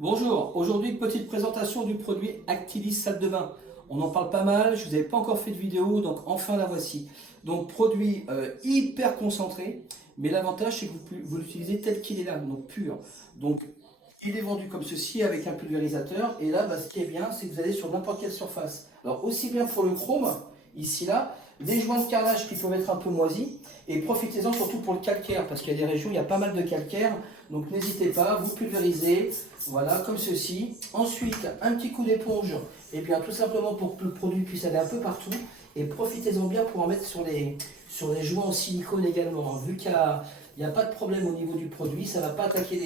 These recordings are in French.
Bonjour, aujourd'hui petite présentation du produit Actilis salle de bain. On en parle pas mal, je vous avais pas encore fait de vidéo, donc enfin la voici. Donc produit hyper concentré, mais l'avantage c'est que vous l'utilisez tel qu'il est là, donc pur. Donc il est vendu comme ceci avec un pulvérisateur, et là ce qui est bien c'est que vous allez sur n'importe quelle surface. Alors aussi bien pour le chrome, ici là, les joints de carrelage qui peuvent être un peu moisis, et profitez-en surtout pour le calcaire, parce qu'il y a des régions où il y a pas mal de calcaire, donc n'hésitez pas, vous pulvérisez, voilà, comme ceci. Ensuite, un petit coup d'éponge, et bien tout simplement pour que le produit puisse aller un peu partout, et profitez-en bien pour en mettre sur les joints en silicone également, hein. Vu qu'il n'y a pas de problème au niveau du produit, ça ne va pas attaquer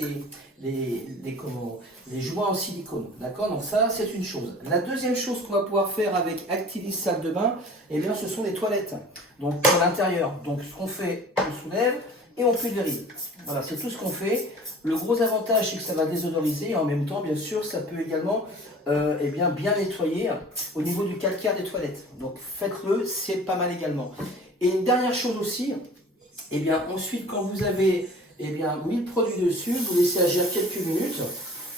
les joints en silicone, d'accord? Donc ça, c'est une chose. La deuxième chose qu'on va pouvoir faire avec Actilis salle de bain, eh bien, ce sont les toilettes, donc pour l'intérieur. Donc ce qu'on fait, on soulève et on pulvérise. Voilà, c'est tout ce qu'on fait. Le gros avantage, c'est que ça va désodoriser, et en même temps, bien sûr, ça peut également eh bien nettoyer au niveau du calcaire des toilettes. Donc faites-le, c'est pas mal également. Et une dernière chose aussi, et bien ensuite quand vous avez mis le produit dessus, vous laissez agir quelques minutes.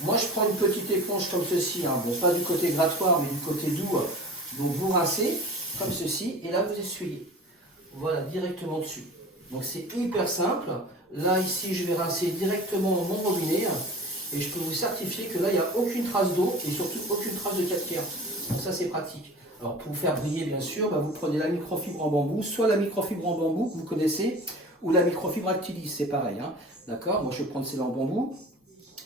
Moi je prends une petite éponge comme ceci, hein. Bon, pas du côté grattoir mais du côté doux. Donc vous rincez comme ceci et là vous essuyez. Voilà, directement dessus. Donc c'est hyper simple. Là ici je vais rincer directement mon robinet et je peux vous certifier que là il n'y a aucune trace d'eau et surtout aucune trace de calcaire. Donc ça c'est pratique. Alors pour vous faire briller bien sûr, vous prenez la microfibre en bambou, soit la microfibre en bambou que vous connaissez, ou la microfibre Actilis, c'est pareil, hein. D'accord? Moi je vais prendre celle-là en bambou,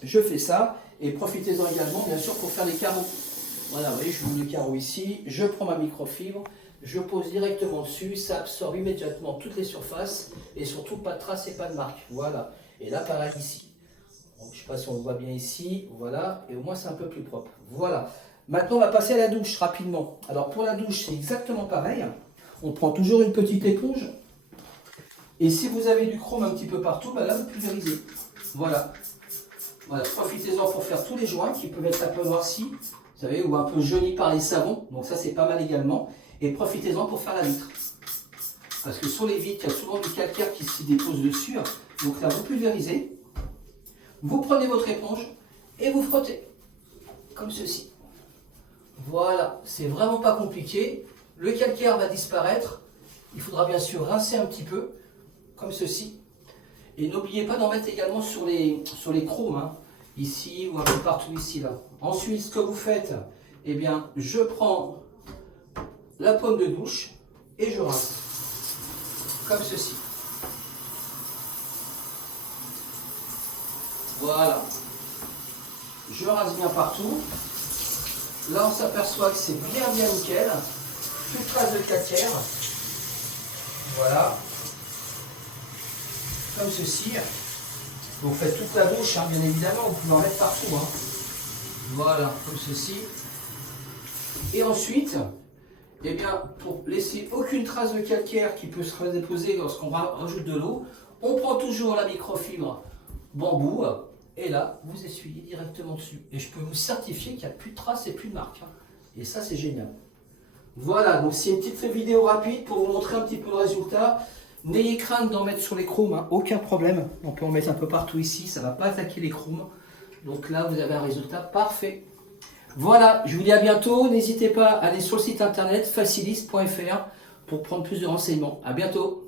je fais ça, et profitez-en également bien sûr pour faire les carreaux. Voilà, vous voyez, je vous mets le carreau ici, je prends ma microfibre, je pose directement dessus, ça absorbe immédiatement toutes les surfaces, et surtout pas de traces et pas de marques. Voilà, et là pareil ici. Donc, je ne sais pas si on le voit bien ici, voilà, et au moins c'est un peu plus propre. Voilà. Maintenant, on va passer à la douche rapidement. Alors, pour la douche, c'est exactement pareil. On prend toujours une petite éponge. Et si vous avez du chrome un petit peu partout, là, vous pulvérisez. Voilà. Voilà. Profitez-en pour faire tous les joints qui peuvent être un peu noircis, vous savez, ou un peu jaunis par les savons. Donc, ça, c'est pas mal également. Et profitez-en pour faire la vitre. Parce que sur les vitres, il y a souvent du calcaire qui s'y dépose dessus. Donc là, vous pulvérisez. Vous prenez votre éponge et vous frottez. Comme ceci. Voilà, c'est vraiment pas compliqué. Le calcaire va disparaître. Il faudra bien sûr rincer un petit peu, comme ceci. Et n'oubliez pas d'en mettre également sur les chromes, hein, ici ou un peu partout ici, là. Ensuite, ce que vous faites, eh bien, je prends la pomme de douche et je rince. Comme ceci. Voilà. Je rince bien partout. Là, on s'aperçoit que c'est bien nickel. Plus de traces de calcaire. Voilà. Comme ceci. Vous faites toute la douche, hein, bien évidemment. Vous pouvez en mettre partout, hein. Voilà, comme ceci. Et ensuite, eh bien, pour laisser aucune trace de calcaire qui peut se redéposer lorsqu'on rajoute de l'eau, on prend toujours la microfibre bambou. Et là, vous essuyez directement dessus. Et je peux vous certifier qu'il n'y a plus de traces et plus de marques, hein. Et ça, c'est génial. Voilà, donc c'est une petite vidéo rapide pour vous montrer un petit peu le résultat. N'ayez crainte d'en mettre sur les chromes, hein, aucun problème. On peut en mettre un peu partout ici, ça ne va pas attaquer les chromes. Donc là, vous avez un résultat parfait. Voilà, je vous dis à bientôt. N'hésitez pas à aller sur le site internet facilis.fr pour prendre plus de renseignements. À bientôt.